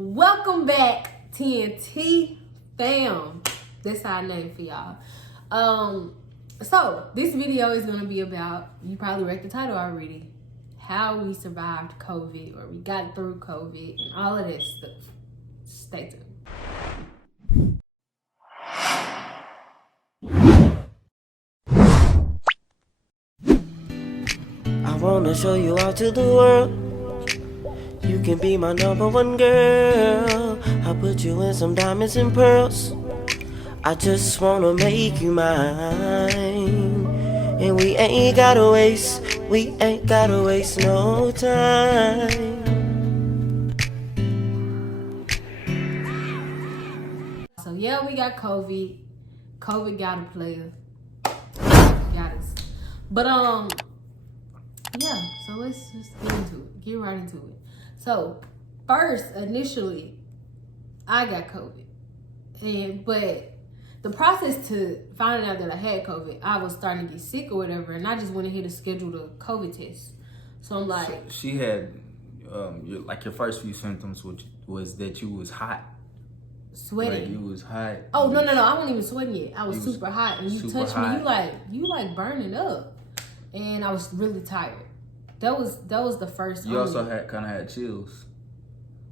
Welcome back, TNT fam. That's our name for y'all. So this video is gonna be about, you probably read the title already, how we survived COVID, or we got through COVID and all of that stuff. Stay tuned. I wanna show you out to the world. You can be my number one girl. I'll put you in some diamonds and pearls. I just wanna make you mine. And we ain't gotta waste no time. So yeah, we got COVID. COVID got a player. Got us. But yeah, so let's just get into it. Get right into it. So first, initially, I got COVID. But the process to finding out that I had COVID, I was starting to get sick or whatever, and I just went ahead and scheduled a COVID test. So I'm like, so she had your first few symptoms, which was that you was hot, sweating. Like you was hot. Oh no, I wasn't even sweating yet. I was super hot, and you touched me, you like burning up, and I was really tired. That was the first. You also had chills.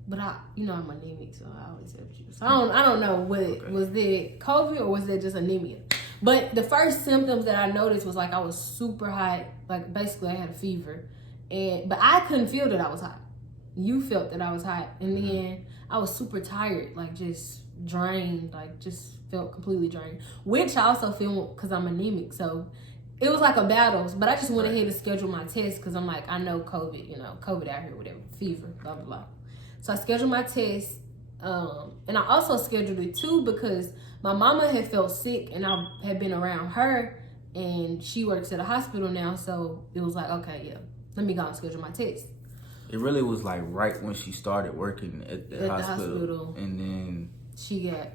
But I'm anemic, so I always have chills. So I don't know was it COVID or was it just anemia? But the first symptoms that I noticed was like I was super hot, like basically I had a fever, but I couldn't feel that I was hot. You felt that I was hot, and then I was super tired, like just drained, like just felt completely drained. Which I also feel because I'm anemic, so it was like a battle. But I just went ahead and scheduled my test because I'm like, I know COVID, COVID out here, whatever, fever, blah blah blah. So I scheduled my test, and I also scheduled it too because my mama had felt sick, and I had been around her, and she works at a hospital now, so it was like, okay, yeah, let me go and schedule my test. It really was like right when she started working at the hospital, and then she got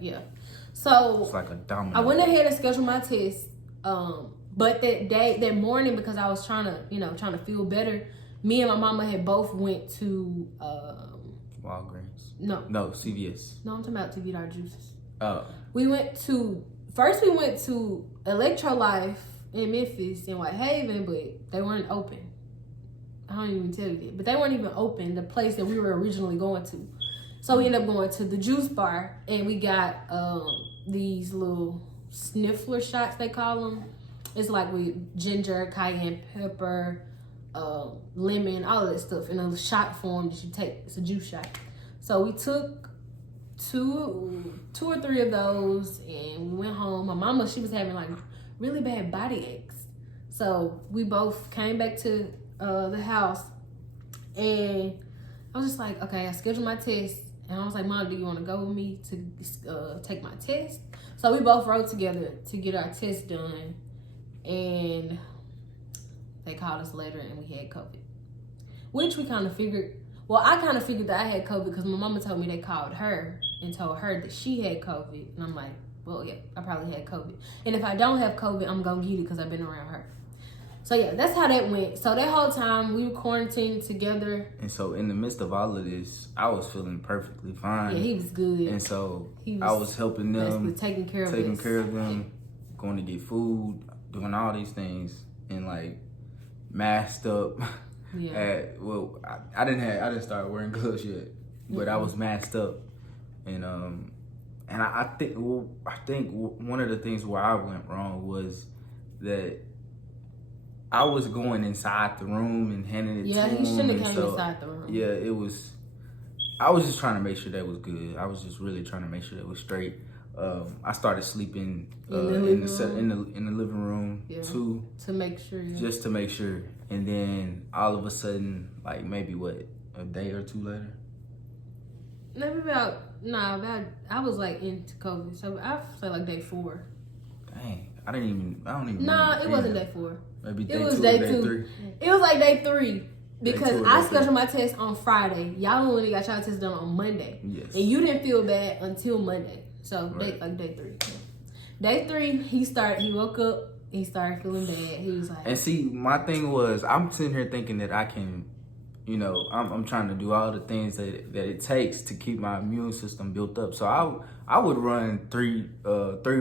So it's like a domino. I went ahead and scheduled my test, but that morning, because I was trying to feel better, me and my mama had both went to Walgreens. No, CVS. No, I'm talking about to get our juices. Oh. We went to Electrolife in Memphis and Whitehaven, but they weren't open. I don't even tell you that, but they weren't even open, the place that we were originally going to. So we ended up going to the juice bar, and we got these little sniffler shots, they call them. It's like with ginger, cayenne pepper, lemon, all of that stuff in a shot form that you take. It's a juice shot. So we took two or three of those, and we went home. My mama, she was having like really bad body aches. So we both came back to the house, and I was just like, okay, I scheduled my test, and I was like, Mom, do you want to go with me to take my test? So we both rode together to get our test done, and they called us later, and we had COVID, which we kind of figured. Well, I kind of figured that I had COVID because my mama told me they called her and told her that she had COVID, and I'm like, well, yeah, I probably had COVID, and if I don't have COVID, I'm gonna get it because I've been around her. So yeah, that's how that went. So that whole time we were quarantined together. And so in the midst of all of this, I was feeling perfectly fine. Yeah, he was good. And so I was helping them, taking care of them, going to get food, doing all these things, and like masked up. Yeah. I didn't start wearing gloves yet, but I was masked up, and I think one of the things where I went wrong was that I was going inside the room and handing it to him. Yeah, he shouldn't have came inside the room. Yeah, it was. I was just trying to make sure that was good. I was just really trying to make sure that was straight. I started sleeping in the living room too, to make sure. Just to make sure, and then all of a sudden, like maybe a day or two later. Maybe I was like into COVID, so I say like day 4. Dang, I don't even. Nah, it wasn't day 4. Maybe it was day 2. 3. It was like day 3 because I scheduled my test on Friday. Y'all only got y'all test done on Monday, yes. And you didn't feel bad until Monday. So day 3. Day 3, he woke up, he started feeling bad. He was like, and see, my thing was, I'm sitting here thinking that I can you know, I'm trying to do all the things that it takes to keep my immune system built up. So I would run 3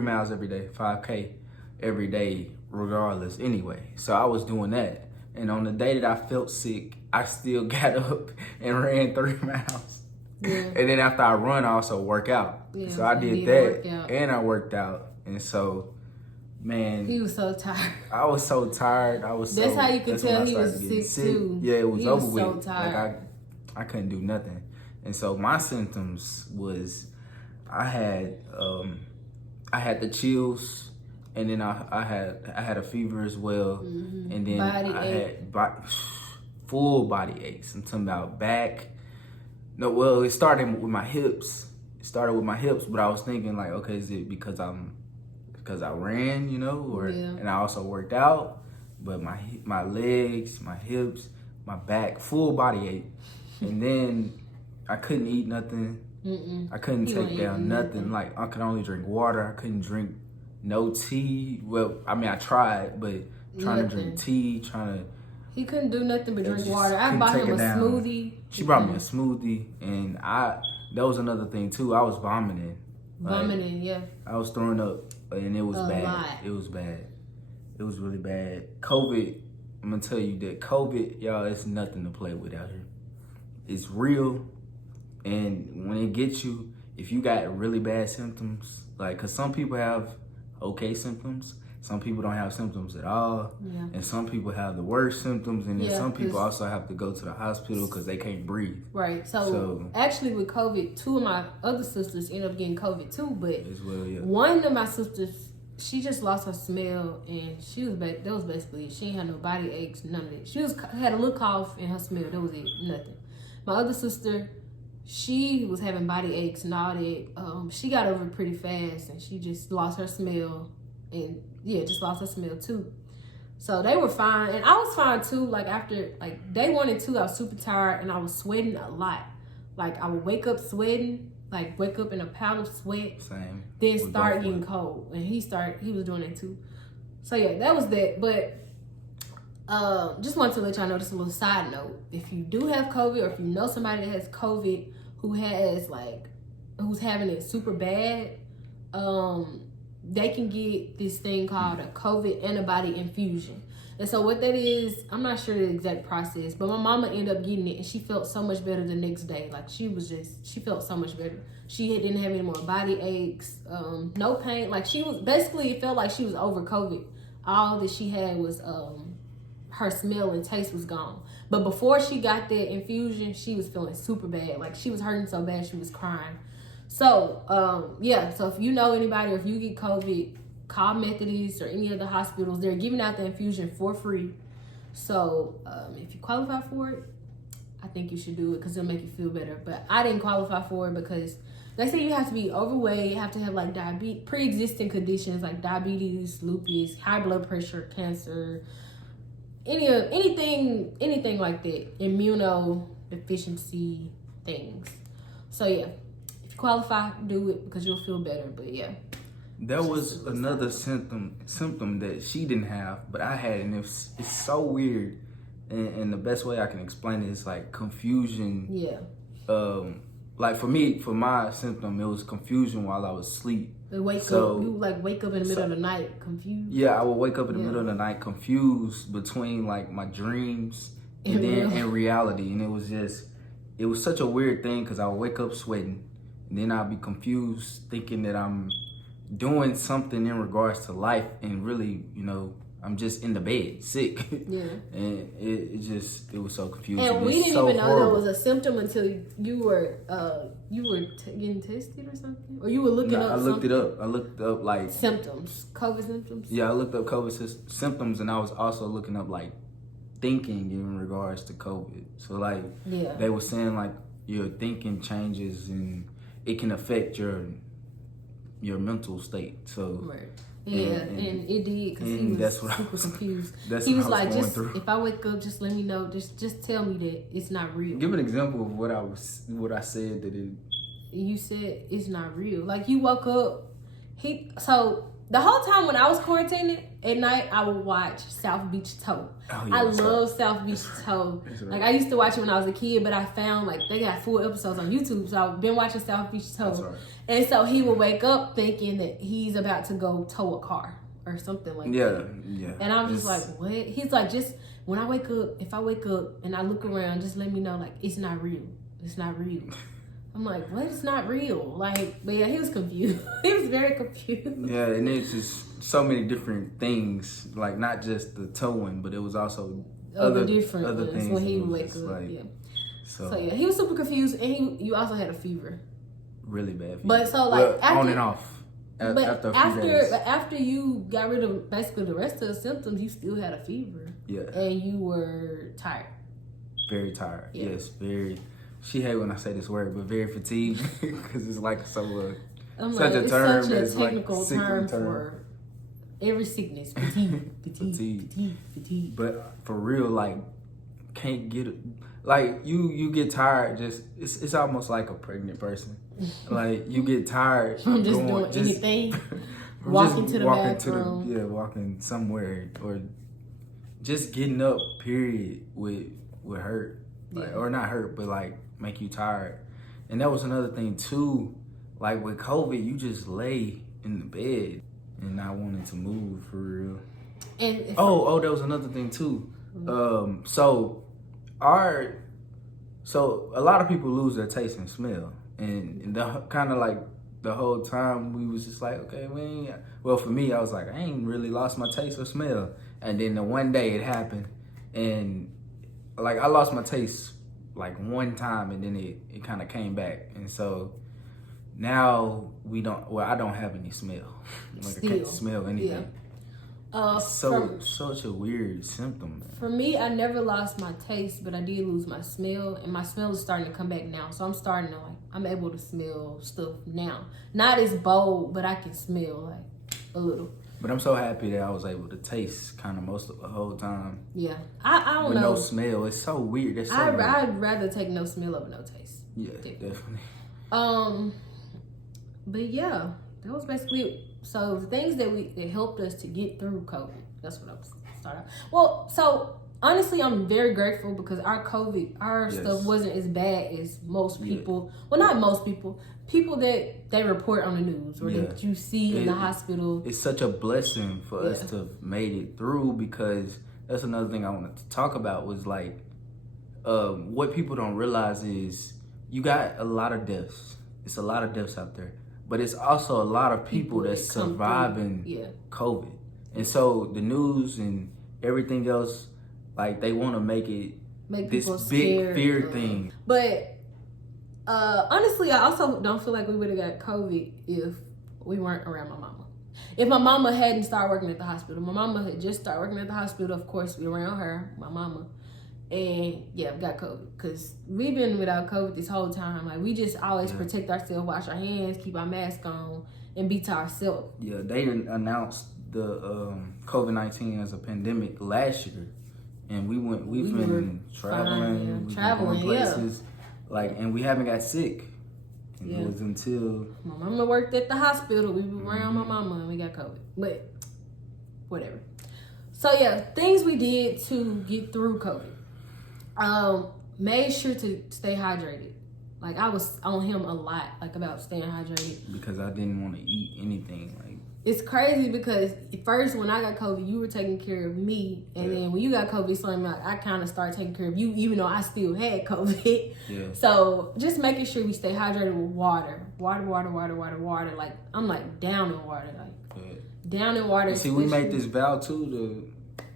miles every day, 5K every day, regardless anyway. So I was doing that. And on the day that I felt sick, I still got up and ran 3 miles. Yeah. And then after I run, I also work out. Yeah, so I did that and I worked out. And so, man, he was so tired. I was so tired. That's how you could tell he was sick too. Yeah, it was over with. So tired. Like I couldn't do nothing. And so my symptoms was I had the chills, and then I had a fever as well, and then I had full body aches. I'm talking about back. No, well, it started with my hips. But I was thinking like, okay, is it because I ran, you know, and I also worked out, but my legs, my hips, my back, full body ache, and then I couldn't eat nothing. I couldn't take down nothing. Like I could only drink water. I couldn't drink no tea. Well, I mean I tried, but trying to drink tea, he couldn't do nothing but drink water. I bought him a smoothie. She brought me a smoothie, and that was another thing too. I was vomiting. Yeah. I was throwing up, and it was bad. Lot. It was bad. It was really bad. COVID, I'm gonna tell you that COVID, y'all, it's nothing to play with out here. It's real, and when it gets you, if you got really bad symptoms, like, cause some people have okay symptoms, some people don't have symptoms at all, and some people have the worst symptoms, and then some people also have to go to the hospital because they can't breathe. Right. So actually, with COVID, 2 of my other sisters ended up getting COVID too. But one of my sisters, she just lost her smell, and she was that was basically it. She ain't had no body aches, none of it. She had a little cough and her smell. That was it. Nothing. My other sister, she was having body aches and all that. She got over it pretty fast, and she just lost her smell. And just lost her smell too. So they were fine, and I was fine too. Like after day 1 and 2, I was super tired and I was sweating a lot. Like I would wake up sweating, like wake up in a pile of sweat. Same. Then start getting cold, and he was doing that too. So that was that. But just wanted to let y'all know, just a little side note. If you do have COVID, or if you know somebody that has COVID who's having it super bad, they can get this thing called a COVID antibody infusion. And so what that is, I'm not sure the exact process, but my mama ended up getting it, and she felt so much better the next day. Like she felt so much better. She didn't have any more body aches, no pain. Like it felt like she was over COVID. All that she had was her smell and taste was gone. But before she got that infusion, she was feeling super bad. Like she was hurting so bad she was crying. So, so if you know anybody, or if you get COVID, call Methodist or any of the hospitals. They're giving out the infusion for free. So, if you qualify for it, I think you should do it because it'll make you feel better. But I didn't qualify for it because they say you have to be overweight, you have to have like pre-existing conditions like diabetes, lupus, high blood pressure, cancer, anything like that, immunodeficiency things. So, qualify, do it because you'll feel better. But there was another symptom that she didn't have, but I had, and it's so weird. And the best way I can explain it is like confusion. Like for me, for my symptom, it was confusion while I was asleep. You wake up in the middle of the night confused. Yeah, I would wake up in the middle of the night confused between like my dreams and then reality, and it was such a weird thing because I would wake up sweating. And then I'll be confused thinking that I'm doing something in regards to life, and really, I'm just in the bed, sick. Yeah. And it was so confusing. And we didn't even know that was a symptom until you were getting tested or something? Or you were looking up something? I looked up like... symptoms, COVID symptoms? Yeah, I looked up COVID symptoms, and I was also looking up like thinking in regards to COVID. So like, they were saying like your thinking changes and it can affect your mental state. So and it did, because he was super confused. He was like, if I wake up, just let me know. Just tell me that it's not real. Give an example of what I said that it. You said it's not real. Like you woke up. So the whole time when I was quarantining at night, I would watch South Beach Toe. Oh, yeah, I love South Beach Toe. Like, I used to watch it when I was a kid, but I found like they got full episodes on YouTube, so I've been watching South Beach Toe. Right. And so he would wake up thinking that he's about to go tow a car or something like that. Yeah. And I'm just like, what? He's like, just when I wake up, if I wake up and I look around, just let me know, like, it's not real. It's not real. I'm like, what? It's not real. Like, but yeah, he was confused. He was very confused. Yeah, and it's just so many different things, like not just the towing, but it was also other things when he would wake up. like, yeah. So yeah, he was super confused, and you also had a fever. Really bad fever. But so like on and off. After you got rid of basically the rest of the symptoms, you still had a fever. Yeah. And you were tired. Very tired. Yeah. Yes, very. She hate when I say this word, but very fatigued because it's like such a term. It's such a technical term term for every sickness. Fatigue. But for real, like, can't get it. Like, you get tired. Just it's almost like a pregnant person. Like, you get tired from just doing anything. Walking to the bathroom. Walking somewhere, or just getting up. Period. With hurt. Like, or not hurt, but like make you tired. And that was another thing too. Like with COVID, you just lay in the bed and not wanting to move for real. And that was another thing too. So a lot of people lose their taste and smell, and the kind of like the whole time we was just like, okay, well for me, I was like, I ain't really lost my taste or smell. And then the one day it happened, and like I lost my taste like one time, and then it kind of came back, and so now I don't have any smell. Like I can't smell anything. Yeah. Such a weird symptom, man. For me, I never lost my taste, but I did lose my smell, and my smell is starting to come back now. So I'm starting to I'm able to smell stuff now. Not as bold, but I can smell like a little. But I'm so happy that I was able to taste kind of most of the whole time. Yeah, I don't know. With no smell, it's so weird. That's so weird. I'd rather take no smell over no taste. Yeah, definitely. But yeah, that was basically it. So the things that helped us to get through COVID. That's what I was starting. Well, so honestly, I'm very grateful because our stuff wasn't as bad as most people. Well, not most people. People that they report on the news or that you see in the hospital. It's such a blessing for us to have made it through, because that's another thing I wanted to talk about was like what people don't realize is you got a lot of deaths. It's a lot of deaths out there, but it's also a lot of people that's surviving COVID. And so the news and everything else, like they want to make this big fear thing. But honestly, I also don't feel like we would have got COVID if we weren't around my mama. If my mama hadn't started working at the hospital, my mama had just started working at the hospital. Of course, we around her, my mama, and we got COVID because we've been without COVID this whole time. Like we just always protect ourselves, wash our hands, keep our mask on, and be to ourselves. Yeah, they announced the COVID-19 as a pandemic last year, and we've been traveling, traveling places. Like, and we haven't got sick. And it was until my mama worked at the hospital. We were around my mama and we got COVID. But whatever. So things we did to get through COVID. Made sure to stay hydrated. Like I was on him a lot, like about staying hydrated. Because I didn't want to eat anything. Like it's crazy because at first when I got COVID, you were taking care of me, and then when you got COVID, I kind of started taking care of you, even though I still had COVID. Yeah. So just making sure we stay hydrated with water. Like I'm like down in water, down in water. See, we made this vow too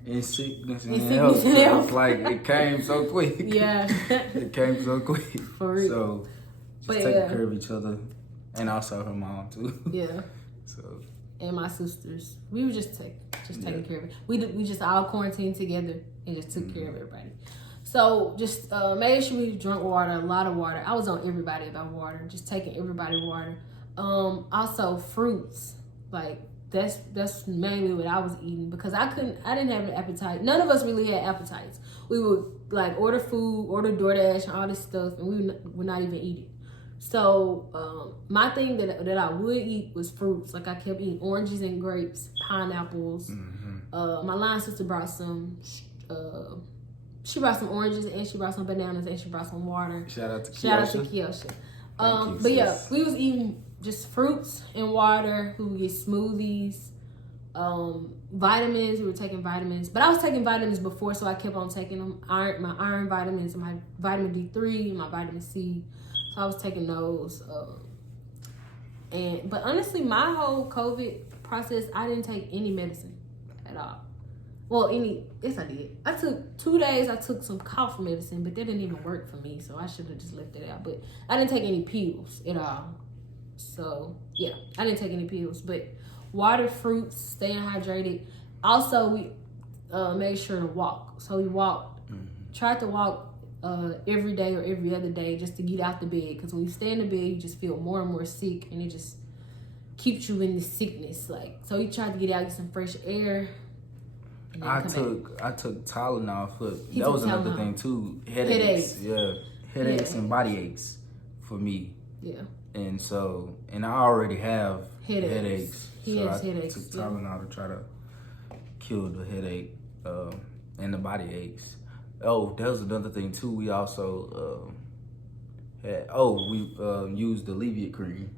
in sickness and health. It's like it came so quick. Yeah. It came so quick. For real. So just taking care of each other, and also her mom too. Yeah. So. And my sisters, we were just taking care of it. We just all quarantined together and just took care of everybody. So just made sure we drank water, a lot of water. I was on everybody about water, just taking everybody water. Also fruits, like that's mainly what I was eating because I didn't have an appetite. None of us really had appetites. We would like order food, order DoorDash and all this stuff, and we would not even eat it. So my thing that I would eat was fruits. Like I kept eating oranges and grapes, pineapples. My line sister brought some. She brought some oranges and she brought some bananas and she brought some water. Shout out to Kiosha. But yeah, we was eating just fruits and water. We would get smoothies, vitamins. We were taking vitamins, but I was taking vitamins before, so I kept on taking them. My iron vitamins, my vitamin D3, my vitamin C. So I was taking those. But honestly, my whole COVID process, I didn't take any medicine at all. Well, yes, I did. I took 2 days. I took some cough medicine, but that didn't even work for me, so I should have just left it out. But I didn't take any pills at all. So yeah, I didn't take any pills. But water, fruits, staying hydrated. Also, we made sure to walk. So we walked. Tried to walk every day or every other day just to get out the bed. Because when you stay in the bed, you just feel more and more sick, and it just keeps you in the sickness. Like, so we tried to get out, get some fresh air. I took Tylenol for that was another Tylenol. thing too. Headaches. Yeah. Headaches and body aches for me. Yeah. And I already have Headaches. He so has I headaches, took yeah. Tylenol to try to kill the headache and the body aches. Oh, that was another thing too. We also used the Alleviate cream.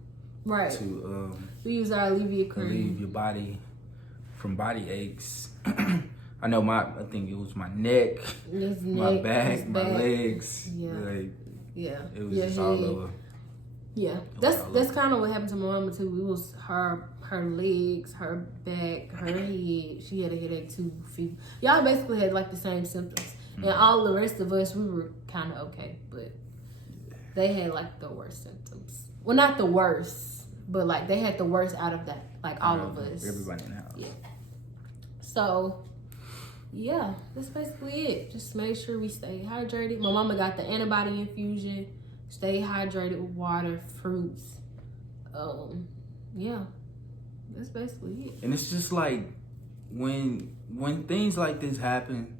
Right. To we use our Alleviate cream. relieve your body from body aches. I know I think it was my neck, my back, my legs. Yeah. It was just all over. Yeah. That's kind of what happened to my mama too. It was her legs, her back, her head. She had a headache too. Y'all basically had like the same symptoms. And all the rest of us, we were kind of okay. But they had like the worst symptoms. Well, not the worst, but like they had the worst out of that. Like all of us. Everybody in the house. Yeah. So, yeah, that's basically it. Just make sure we stay hydrated. My mama got the antibody infusion. Stay hydrated with water, fruits. Yeah, that's basically it. And it's just like when things like this happen,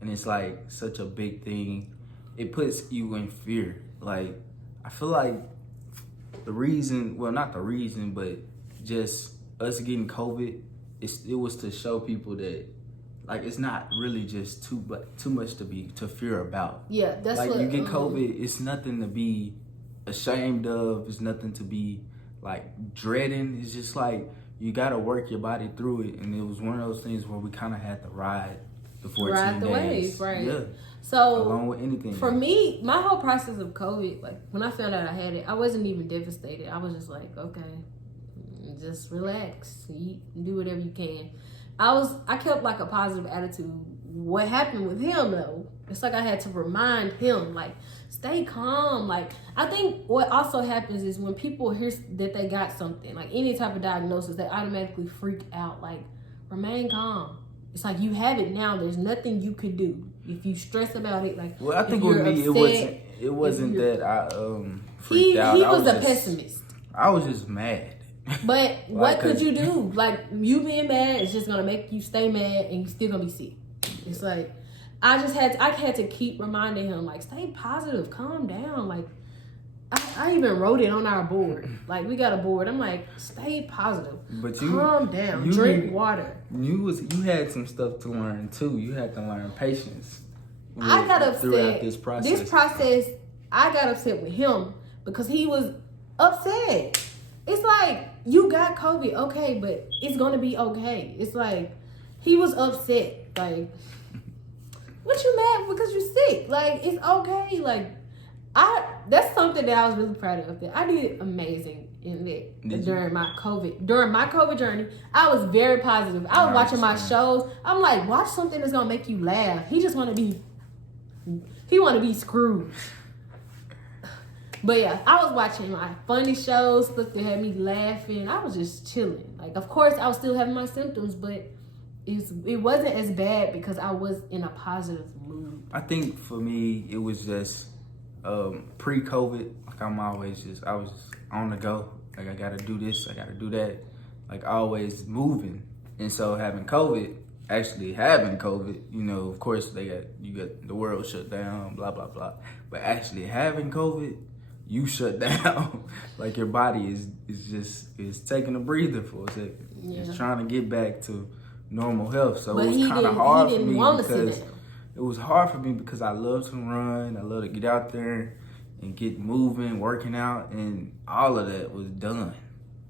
and it's like such a big thing, it puts you in fear. Like I feel like not the reason, but just us getting COVID. It was to show people that like it's not really just too much to fear about. Yeah, that's like what you get COVID. It's nothing to be ashamed of. It's nothing to be like dreading. It's just like you gotta work your body through it. And it was one of those things where we kind of had to ride the 14 days. Wave, right? Yeah. So along with anything. For me, my whole process of COVID, like when I found out I had it, I wasn't even devastated. I was just like, okay. Just relax, eat, do whatever you can. I kept like a positive attitude. What happened with him though? It's like I had to remind him, like, stay calm. Like, I think what also happens is when people hear that they got something, like any type of diagnosis, they automatically freak out. Like, remain calm. It's like you have it now. There's nothing you could do if you stress about it. Like, well, I think with me, it wasn't that I freaked out. He was a pessimist. I was just mad. But what could you do? Like, you being mad is just gonna make you stay mad, and you're still gonna be sick. It's like I had to keep reminding him, like, stay positive, calm down. Like, I even wrote it on our board. Like, we got a board. I'm like, stay positive, but calm down, drink water. You had some stuff to learn too. You had to learn patience. I got upset throughout this process. I got upset with him because he was upset. It's like, you got COVID, okay, but it's gonna be okay. It's like, he was upset. Like, what you mad because you're sick? Like, it's okay. Like, that's something that I was really proud of. That I did amazing in that during my COVID journey. I was very positive. I was watching my shows. I'm like, watch something that's gonna make you laugh. He wanna be Scrooge. But yeah, I was watching my funny shows, stuff that had me laughing. I was just chilling. Like, of course, I was still having my symptoms, but it wasn't as bad because I was in a positive mood. I think for me, it was just pre-COVID. Like I was just on the go. Like, I gotta do this, I gotta do that. Like, always moving. And so having COVID, you know, of course you got the world shut down, blah blah blah. But actually having COVID you shut down. Like your body is taking a breather for a second. Yeah. It's trying to get back to normal health. So But it was kind of hard for me because it was hard for me because I love to run. I love to get out there and get moving, working out, and all of that was done.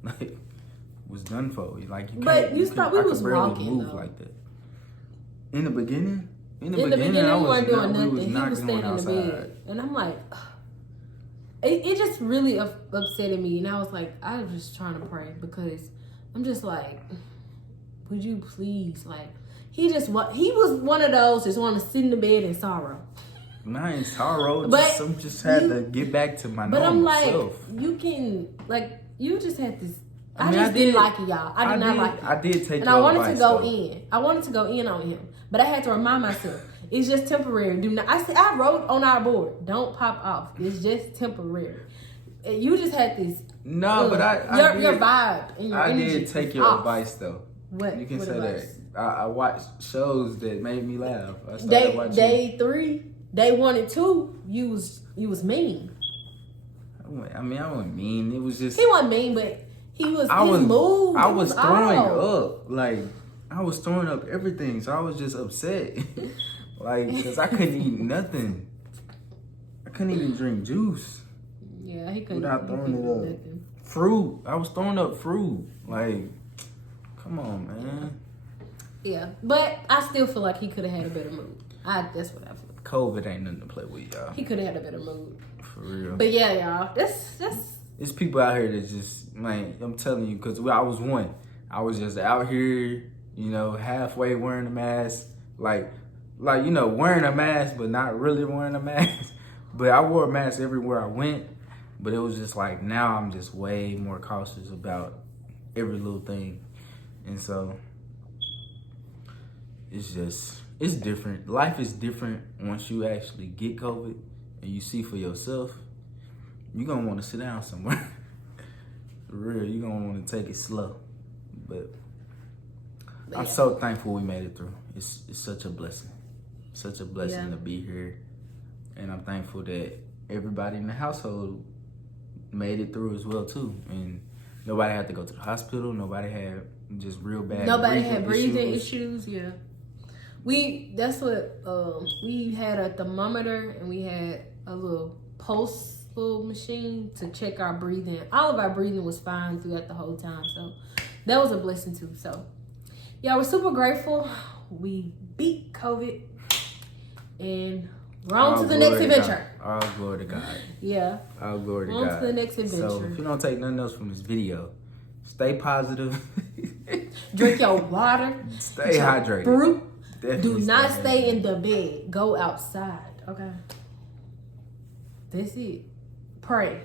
Like, was done for you. Like, you but can't. you thought we was barely walking move though. like that. In the beginning, I was doing nothing. We was He not was going standing in the outside. bed, and I'm like, ugh. It just really upsetted me, and I was like, I was just trying to pray because I'm just like, would you please, like, he was one of those just want to sit in the bed in sorrow. Not in sorrow, But I just had to get back to my But normal I'm like, self. you can, like, you just had this. I I didn't like it, y'all. I did not like it. I did take and I your wanted advice, to go though. in. I wanted to go in on him, but I had to remind myself it's just temporary. Do not. I wrote on our board, don't pop off. It's just temporary. And you just had this. No, but your vibe and your I energy did take was your off. advice though. What? You can What say advice? that. I watched shows that made me laugh. I started watching. Day 3, day 1 and 2. You was mean. I mean, I wasn't mean. It was just He wasn't mean, but his move. I it was throwing off. up. Like, I was throwing up everything. So I was just upset. Like, because I couldn't eat nothing. I couldn't even drink juice. Yeah, he couldn't. Without throwing it up. Nothing. Fruit. I was throwing up fruit. Like, come on, man. Yeah, but I still feel like he could have had a better mood. That's what I feel. COVID ain't nothing to play with, y'all. He could have had a better mood. For real. But yeah, y'all, that's. It's people out here that just, man, I'm telling you, because I was one. I was just out here, you know, halfway wearing a mask. Like, you know, wearing a mask, but not really wearing a mask. But I wore a mask everywhere I went. But it was just like, now I'm just way more cautious about every little thing. And so, it's different. Life is different once you actually get COVID and you see for yourself. You're going to want to sit down somewhere. For real, you're going to want to take it slow. But Yeah. I'm so thankful we made it through. It's such a blessing. Such a blessing to be here. And I'm thankful that everybody in the household made it through as well, too. And nobody had to go to the hospital. Nobody had just real bad breathing issues. Yeah. That's what, we had a thermometer and we had a little pulse little machine to check our breathing. All of our breathing was fine throughout the whole time. So that was a blessing too. So yeah, we're super grateful. We beat COVID and we're on to the next adventure. All glory to God. Yeah. All glory to on God. On to the next adventure. So if you don't take nothing else from this video, stay positive. Drink your water. Stay hydrated. Fruit. Definitely Do not stay hydrated. in the bed. Go outside. Okay. That's it. Pray.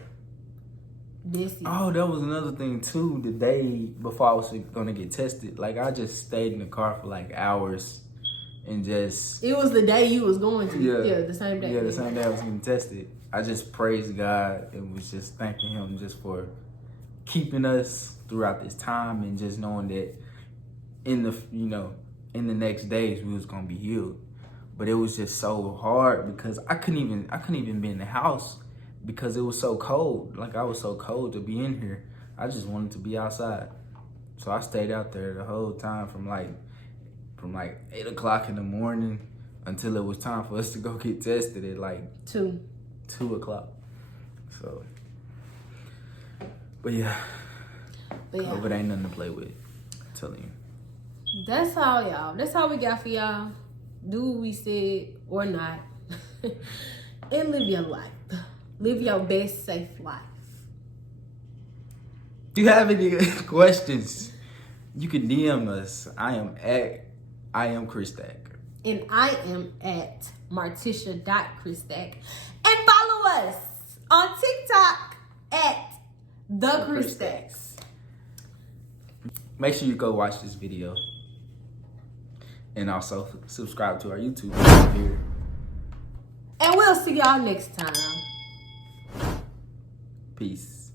That's it. Oh, that was another thing too. The day before I was gonna get tested, like I just stayed in the car for like hours and just. It was the day you was going to. Yeah, the same day. Yeah, the same day I was getting tested. I just praised God and was just thanking Him just for keeping us throughout this time and just knowing that in the next days we was gonna be healed. But it was just so hard because I couldn't even be in the house because it was so cold. Like I was so cold to be in here. I just wanted to be outside. So I stayed out there the whole time from like 8 o'clock in the morning until it was time for us to go get tested at like 2 o'clock. So, but yeah, COVID ain't nothing to play with. I'm telling you. That's all, y'all. That's all we got for y'all. Do what we said or not. And live your life. Live your best safe life. Do you have any questions? You can DM us. I am Chris Stack. And I am at martisha.chrisstack. And follow us on TikTok at The Chris Stacks. Make sure you go watch this video. And also subscribe to our YouTube channel here. And we'll see y'all next time. Peace.